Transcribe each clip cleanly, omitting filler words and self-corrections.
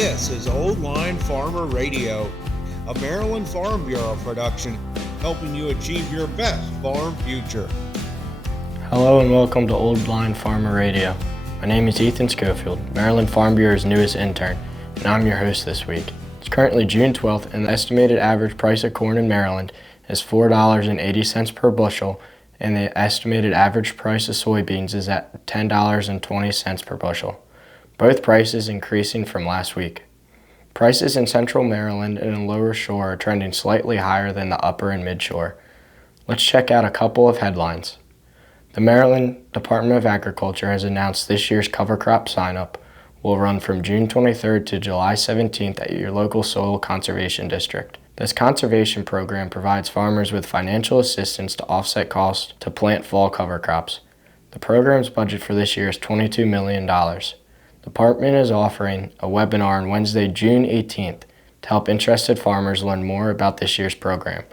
This is Old Line Farmer Radio, a Maryland Farm Bureau production, helping you achieve your best farm future. Hello and welcome to Old Line Farmer Radio. My name is Ethan Schofield, Maryland Farm Bureau's newest intern, and I'm your host this week. It's currently June 12th, and the estimated average price of corn in Maryland is $4.80 per bushel, and the estimated average price of soybeans is at $10.20 per bushel. Both prices increasing from last week. Prices in central Maryland and in lower shore are trending slightly higher than the upper and mid shore. Let's check out a couple of headlines. The Maryland Department of Agriculture has announced this year's cover crop sign-up will run from June 23rd to July 17th at your local soil conservation district. This conservation program provides farmers with financial assistance to offset costs to plant fall cover crops. The program's budget for this year is $22 million. The department is offering a webinar on Wednesday, June 18th to help interested farmers learn more about this year's program.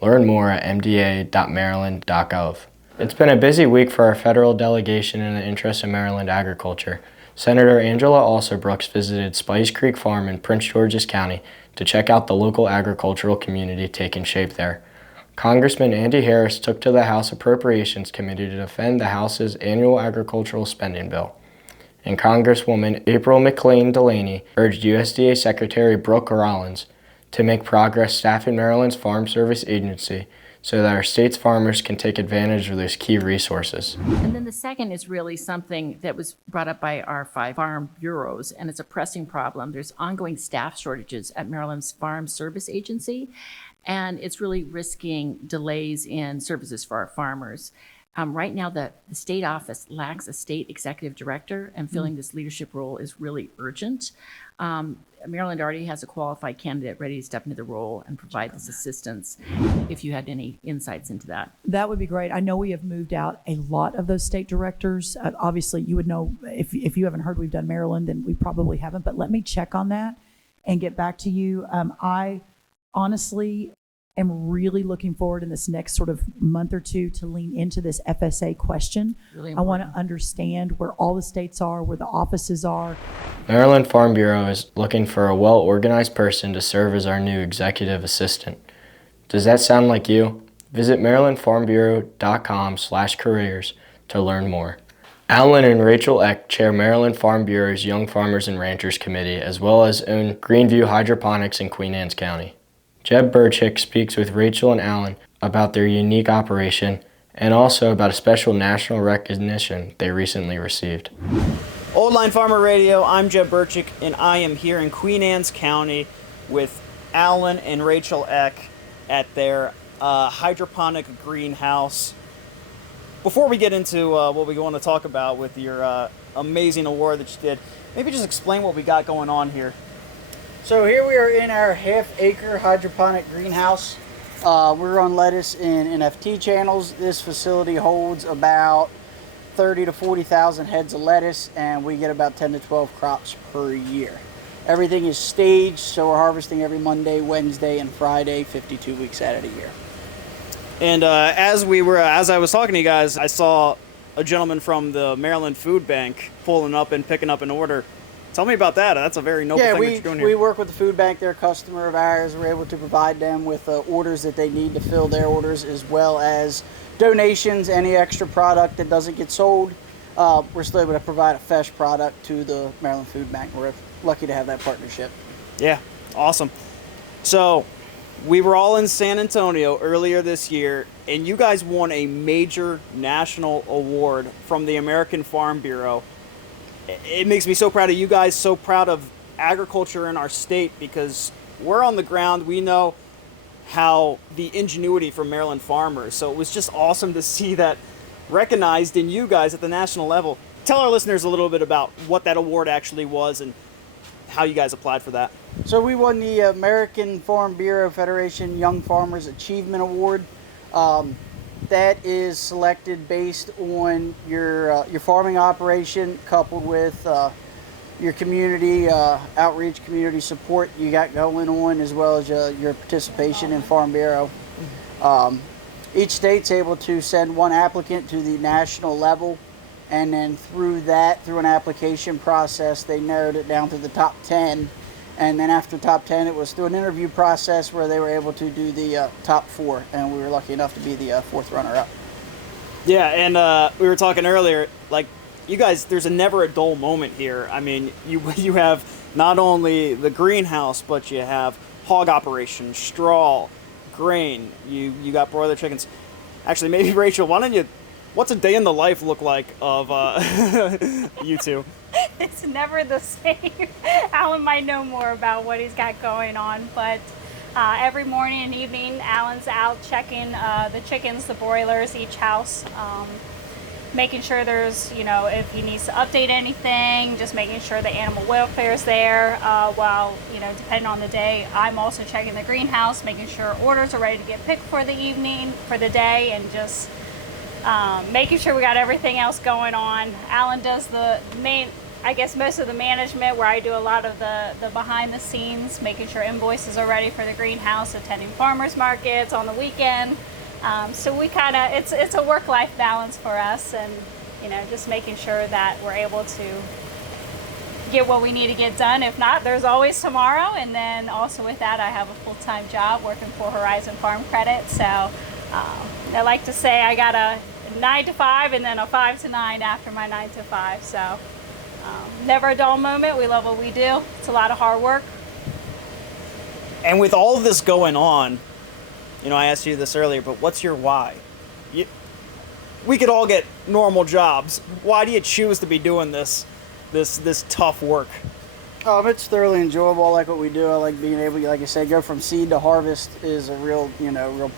Learn more at mda.maryland.gov. It's been a busy week for our federal delegation in the interest of Maryland agriculture. Senator Angela Alsobrooks visited Spice Creek Farm in Prince George's County to check out the local agricultural community taking shape there. Congressman Andy Harris took to the House Appropriations Committee to defend the House's annual agricultural spending bill. And Congresswoman April McLean Delaney urged USDA Secretary Brooke Rollins to make progress staffing Maryland's Farm Service Agency so that our state's farmers can take advantage of those key resources. And then the second is really something that was brought up by our 5 farm bureaus, and it's a pressing problem. There's ongoing staff shortages at Maryland's Farm Service Agency, and it's really risking delays in services for our farmers. Right now, the state office lacks a state executive director, and filling this leadership role is really urgent. Maryland already has a qualified candidate ready to step into the role and provide this assistance. If you had any insights into that. That would be great. I know we have moved out a lot of those state directors. Obviously, you would know if you haven't heard we've done Maryland, then we probably haven't. But let me check on that and get back to you. I honestly am really looking forward in this next sort of month or two to lean into this FSA question. Really I want to understand where all the states are, where the offices are. Maryland Farm Bureau is looking for a well-organized person to serve as our new executive assistant. Does that sound like you? Visit marylandfarmbureau.com/careers to learn more. Alan and Rachel Eck chair Maryland Farm Bureau's Young Farmers and Ranchers Committee, as well as own Greenview Hydroponics in Queen Anne's County. Jeb Burchick speaks with Rachel and Alan about their unique operation and also about a special national recognition they recently received. Old Line Farmer Radio, I'm Jeb Burchick, and I am here in Queen Anne's County with Alan and Rachel Eck at their hydroponic greenhouse. Before we get into what we want to talk about with your amazing award that you did, maybe just explain what we got going on here. So here we are in our half-acre hydroponic greenhouse. We're on lettuce and NFT channels. This facility holds about 30 to 40,000 heads of lettuce, and we get about 10 to 12 crops per year. Everything is staged, so we're harvesting every Monday, Wednesday, and Friday, 52 weeks out of the year. And as I was talking to you guys, I saw a gentleman from the Maryland Food Bank pulling up and picking up an order. Tell me about that. That's a very noble thing that you're doing here. We work with the food bank. They're a customer of ours. We're able to provide them with orders that they need to fill their orders, as well as donations, any extra product that doesn't get sold. We're still able to provide a fresh product to the Maryland Food Bank. We're lucky to have that partnership. Yeah, awesome. So we were all in San Antonio earlier this year, and you guys won a major national award from the American Farm Bureau. It makes me so proud of you guys, so proud of agriculture in our state, because we're on the ground. We know how the ingenuity from Maryland farmers. So it was just awesome to see that recognized in you guys at the national level. Tell our listeners a little bit about what that award actually was and how you guys applied for that. So we won the American Farm Bureau Federation Young Farmers Achievement Award. That is selected based on your farming operation, coupled with your community outreach, community support you got going on, as well as your participation in Farm Bureau. Each state's able to send one applicant to the national level, and then through an application process, they narrowed it down to the top 10 And then after top 10, it was through an interview process where they were able to do the top 4, and we were lucky enough to be the 4th runner-up. Yeah, and we were talking earlier, like, you guys, there's never a dull moment here. I mean, you have not only the greenhouse, but you have hog operation, straw, grain, you got broiler chickens. Actually, maybe, Rachel, what's a day in the life look like of you two? It's never the same. Alan might know more about what he's got going on, but every morning and evening, Alan's out checking the chickens, the broilers, each house, making sure there's, if he needs to update anything, just making sure the animal welfare is there. While, depending on the day, I'm also checking the greenhouse, making sure orders are ready to get picked for the evening, for the day, and just making sure we got everything else going on. Alan does the most of the management, where I do a lot of the behind the scenes, making sure invoices are ready for the greenhouse, attending farmers markets on the weekend. So we it's a work-life balance for us, and just making sure that we're able to get what we need to get done. If not, there's always tomorrow. And then also with that, I have a full-time job working for Horizon Farm Credit. So I like to say I got a 9 to 5 and then a 5 to 9 after my 9 to 5. So never a dull moment. We love what we do. It's a lot of hard work. And with all of this going on, I asked you this earlier, but what's your why? We could all get normal jobs. Why do you choose to be doing this tough work? It's thoroughly enjoyable. I like what we do. I like being able, like I said, go from seed to harvest is a real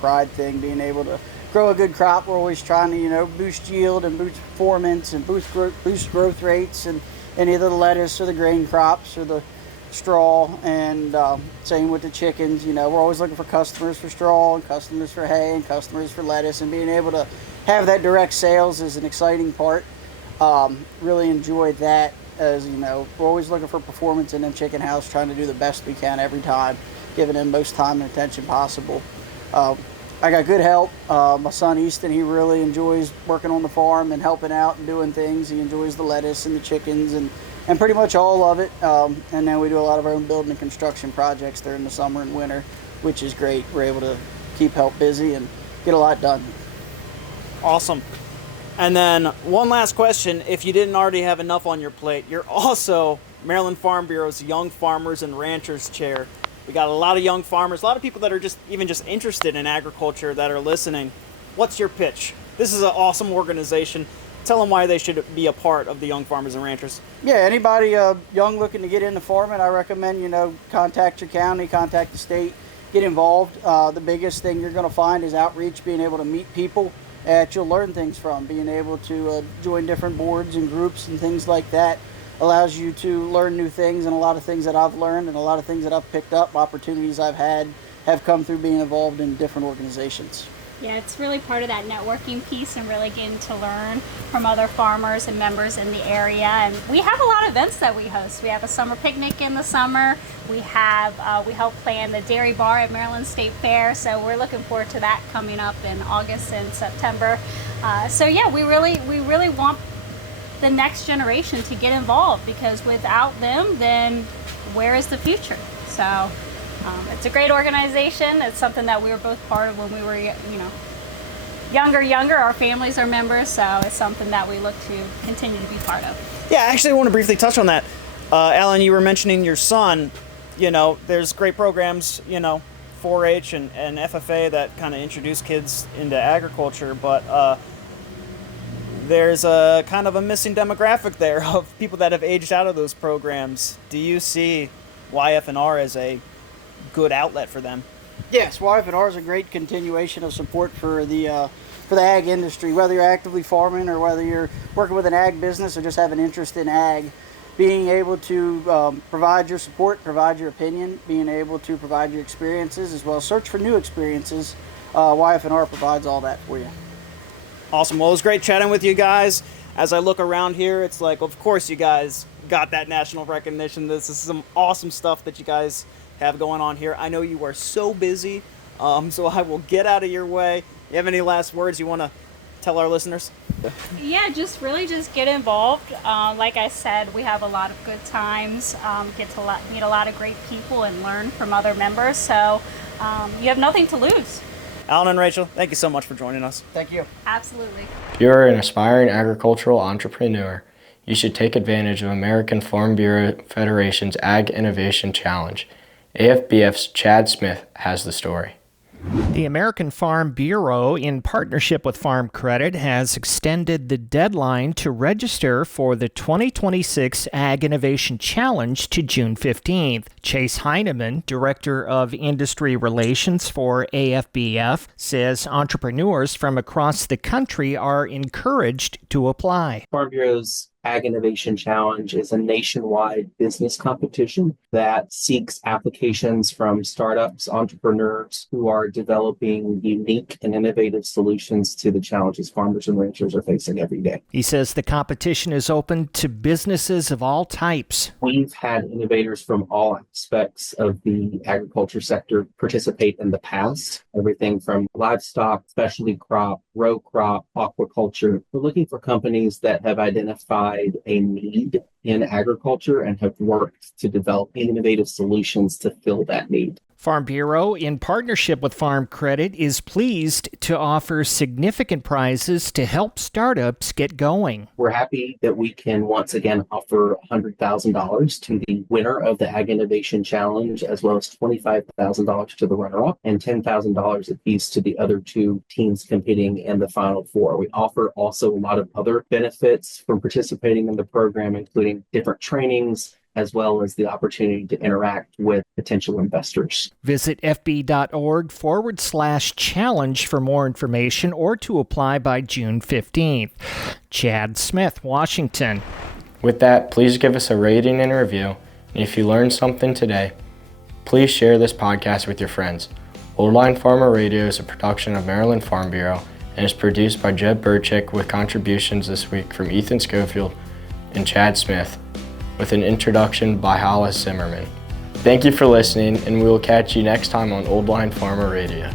pride thing. Being able to grow a good crop. We're always trying to, boost yield and boost performance and boost growth rates, and any of the lettuce or the grain crops or the straw, and same with the chickens. We're always looking for customers for straw and customers for hay and customers for lettuce, and being able to have that direct sales is an exciting part. Really enjoyed that, as we're always looking for performance in them chicken house, trying to do the best we can every time, giving them most time and attention possible. I got good help. My son Easton, he really enjoys working on the farm and helping out and doing things. He enjoys the lettuce and the chickens and pretty much all of it. And then we do a lot of our own building and construction projects during the summer and winter, which is great. We're able to keep help busy and get a lot done. Awesome. And then one last question. If you didn't already have enough on your plate, you're also Maryland Farm Bureau's Young Farmers and Ranchers Chair. We got a lot of young farmers, a lot of people that are just interested in agriculture that are listening. What's your pitch? This is an awesome organization. Tell them why they should be a part of the Young Farmers and Ranchers. Yeah, anybody young looking to get into farming, I recommend, contact your county, contact the state, get involved. The biggest thing you're going to find is outreach, being able to meet people that you'll learn things from, being able to join different boards and groups and things like that. Allows you to learn new things, and a lot of things that I've learned and a lot of things that I've picked up, opportunities I've had, have come through being involved in different organizations. Yeah, it's really part of that networking piece and really getting to learn from other farmers and members in the area. And we have a lot of events that we host. We have a summer picnic in the summer. We help plan the dairy bar at Maryland State Fair. So we're looking forward to that coming up in August and September. We really want the next generation to get involved, because without them, then where is the future? So it's a great organization. It's something that we were both part of when we were, younger. Our families are members, so it's something that we look to continue to be part of. Yeah, actually, I want to briefly touch on that. Alan, you were mentioning your son. There's great programs, 4-H and FFA that kind of introduce kids into agriculture, but there's a kind of a missing demographic there of people that have aged out of those programs. Do you see YF&R as a good outlet for them? Yes, YF&R is a great continuation of support for the ag industry, whether you're actively farming or whether you're working with an ag business or just have an interest in ag. Being able to provide your support, provide your opinion, being able to provide your experiences as well as search for new experiences, YF&R provides all that for you. Awesome. Well, it was great chatting with you guys. As I look around here, it's like, of course you guys got that national recognition. This is some awesome stuff that you guys have going on here. I know you are so busy, so I will get out of your way. You have any last words you want to tell our listeners? Yeah, just get involved. Like I said, we have a lot of good times. Get to meet a lot of great people and learn from other members. So you have nothing to lose. Alan and Rachel, thank you so much for joining us. Thank you. Absolutely. If you're an aspiring agricultural entrepreneur, you should take advantage of American Farm Bureau Federation's Ag Innovation Challenge. AFBF's Chad Smith has the story. The American Farm Bureau, in partnership with Farm Credit, has extended the deadline to register for the 2026 Ag Innovation Challenge to June 15th. Chase Heineman, Director of Industry Relations for AFBF, says entrepreneurs from across the country are encouraged to apply. Farm Bureau's Ag Innovation Challenge is a nationwide business competition that seeks applications from startups, entrepreneurs who are developing unique and innovative solutions to the challenges farmers and ranchers are facing every day. He says the competition is open to businesses of all types. We've had innovators from all aspects of the agriculture sector participate in the past, everything from livestock, specialty crop, row crop, aquaculture. We're looking for companies that have identified a need in agriculture and have worked to develop innovative solutions to fill that need. Farm Bureau, in partnership with Farm Credit, is pleased to offer significant prizes to help startups get going. We're happy that we can once again offer $100,000 to the winner of the Ag Innovation Challenge, as well as $25,000 to the runner-up and $10,000 apiece to the other two teams competing in the Final Four. We offer also a lot of other benefits from participating in the program, including different trainings, as well as the opportunity to interact with potential investors. Visit fb.org/challenge for more information or to apply by June 15th. Chad Smith, Washington. With that, please give us a rating and review. And if you learned something today, please share this podcast with your friends. Old Line Farmer Radio is a production of Maryland Farm Bureau and is produced by Jeb Burchick with contributions this week from Ethan Schofield and Chad Smith, with an introduction by Hollis Zimmerman. Thank you for listening, and we will catch you next time on Old Line Farmer Radio.